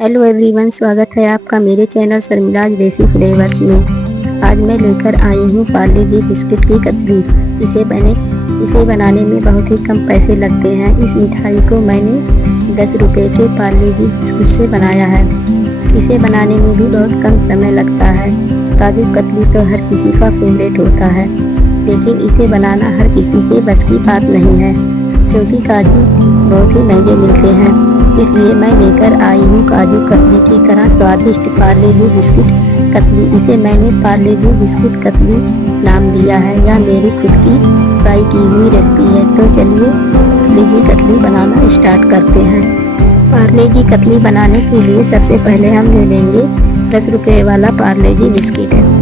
Hello everyone, स्वागत है आपका मेरे चैनल शर्मिला देसी फ्लेवर्स में। आज मैं लेकर आई हूँ पार्ले जी बिस्किट की कतली। इसे बनाने में बहुत ही कम पैसे लगते हैं। इस मिठाई को मैंने 10 रुपये के पार्ले जी बिस्कुट से बनाया है। इसे बनाने में भी बहुत कम समय लगता है। काजू कतली तो हर किसी का फेवरेट होता है, लेकिन इसे बनाना हर किसी के बस की बात नहीं है, क्योंकि काजू बहुत ही महंगे मिलते हैं। इसलिए मैं लेकर आई हूँ काजू कतली की तरह स्वादिष्ट पार्ले जी बिस्किट कतली। इसे मैंने पार्ले जी बिस्किट कतली नाम दिया है। यह मेरी खुद की ट्राई की हुई रेसिपी है। तो चलिए पार्ले जी कतली बनाना स्टार्ट करते हैं। पार्ले जी कतली बनाने के लिए सबसे पहले हम ले लेंगे 10 रुपये वाला पार्ले जी बिस्किट है।